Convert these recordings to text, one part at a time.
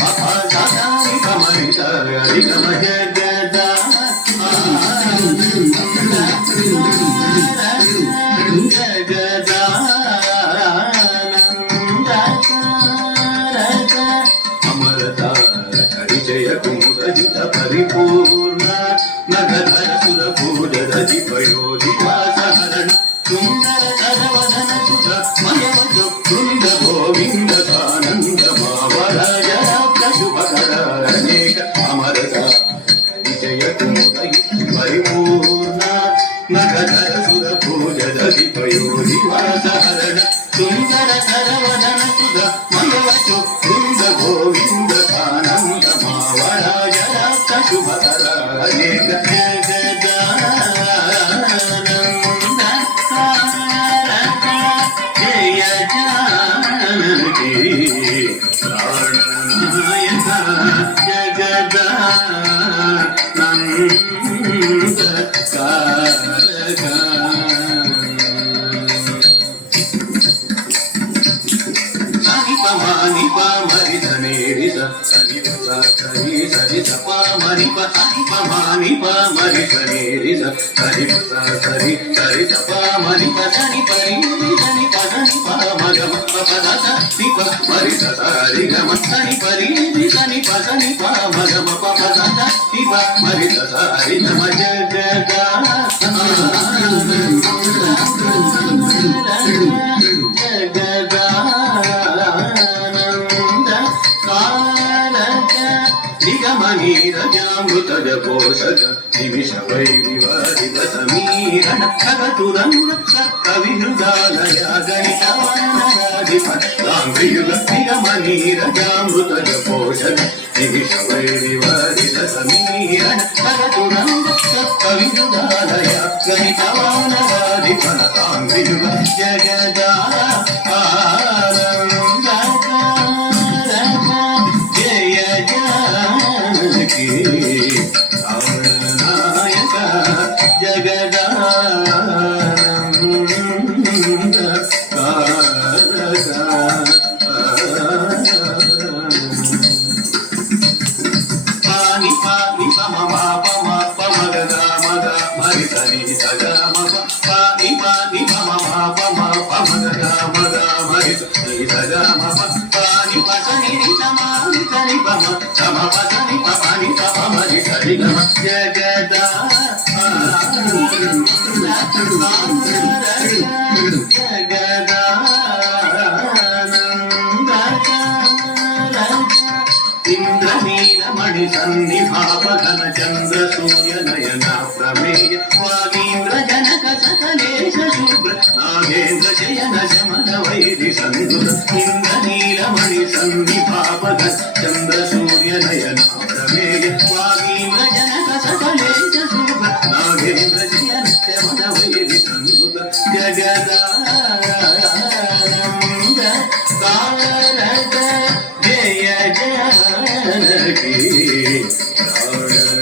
Papa నిగమ జగదా జగదానందకారక అమరతారకరిజయ కుముదజిత పరిపూర్ణ నగధర సురభూజరజి పయోధి వాసహరణ సుందర సరవదన సుధ మయవజు బృంద గోవింద ఆనంద మావరాజ ప్రశుభకర అనేక అమరత విజయ కుముదయి పరిపూర్ణ నగధర సురభూజరజి పయోధి వాసహరణ సుందర సరవదన సుధ మయవజు బృంద గోవింద ఆనంద మావరాజ ప్రశుభకర అనేక నిగమనీరజామృతజ పోషక నిమిష వైరివారిత సమీరణ ఖగతురంగ కవిహృదాలయ గణితవానరాధిప గాంభీయుగ నిగమనీరజామృతజ పోషక నిమిష వైరివారిత సమీరణ ఖగతురంగ కవిహృదాలయ గణితవానరాధిప గాంభీయుగ జగదా నాయక జగదా పాని పాని పమ పమ పమ గదా మగ మరి సని సగా మగ పాని పాని పమ పమ పమ గదా మగ మరి సని సగా మగ పాని పసని సమాని సని పమ సమ పసని పని పమ మరి సరి గమ జగదా ఇంద్రనీలమణి సన్నిభావఘన చంద్ర సూర్య నయన ప్రమేయ వాగీంద్ర జనక సకలేశ శుభ్ర నాగేంద్ర శయన శమన వైరి సంధుర ఇంద్రనీలమణి సన్నిభావఘన చంద్ర సూర్య నయన ప్రమేయ వాగీంద్ర జనక సకలేశ శుభ్ర నాగేంద్ర శయన శమన వైరి సంధుర జగదా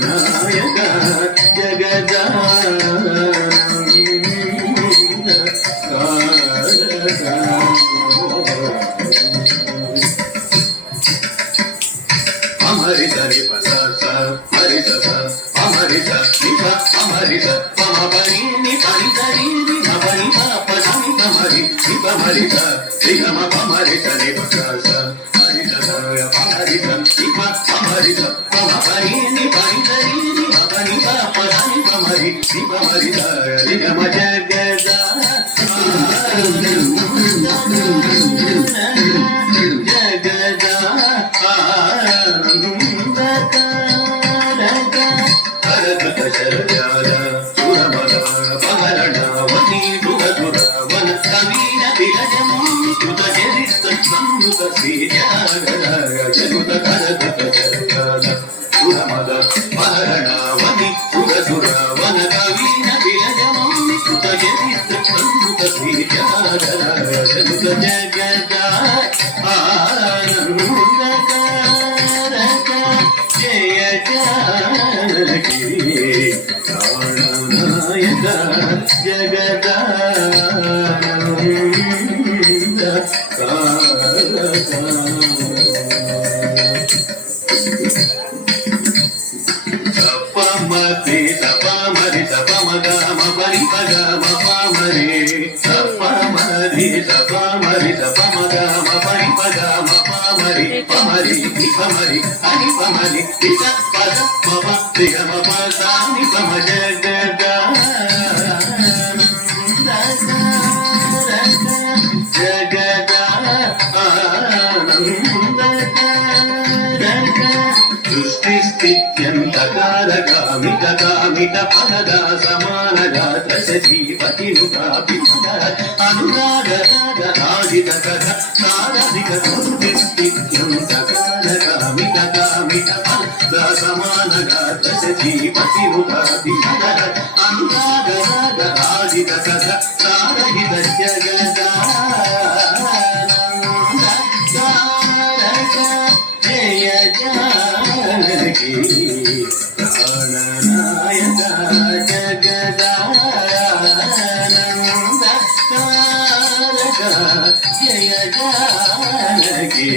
నాయక జగదా అమరిత నిపస హరిత అమరిత నిప అమరిత పమ పని నిపని తరి నిపని పని పమరి నిప మరిత నిగమ పమరిత నిపస హరిత అమరిత నిప అమరిత పమ పని నిపని తరి నిపని పని పమరి నిప మరిత నిగమ జగదా జగదా కరకృత శరజాల సురమల పగరణవతి దురదుర వన కవీన విలజము కృత చరిత్ర సంయుత శ్రీజాగర జగుత కరకృత శరజాల సురమల పగరణవతి దురదుర వన కవీన విల పమరి అని పమరి ఇక పద పమ దిగమ పదాని పమ జగద జగద సృష్టి స్థిత్యంతకారకామిక కామిక ఫలద సమానగాత సజీవతినుగాపి అనురాగ రాగ రాజిత కథ సారధిక సృష్టి స్థిత్యంతకారకామిక కామిక ఫలద సమానగాత సజీవతినుగాపి అనురాగ రాగ రాజిత కథ సారహిత జగద జయ జానకి ప్రాణనాయక జగదానంద తారక జయ జానకి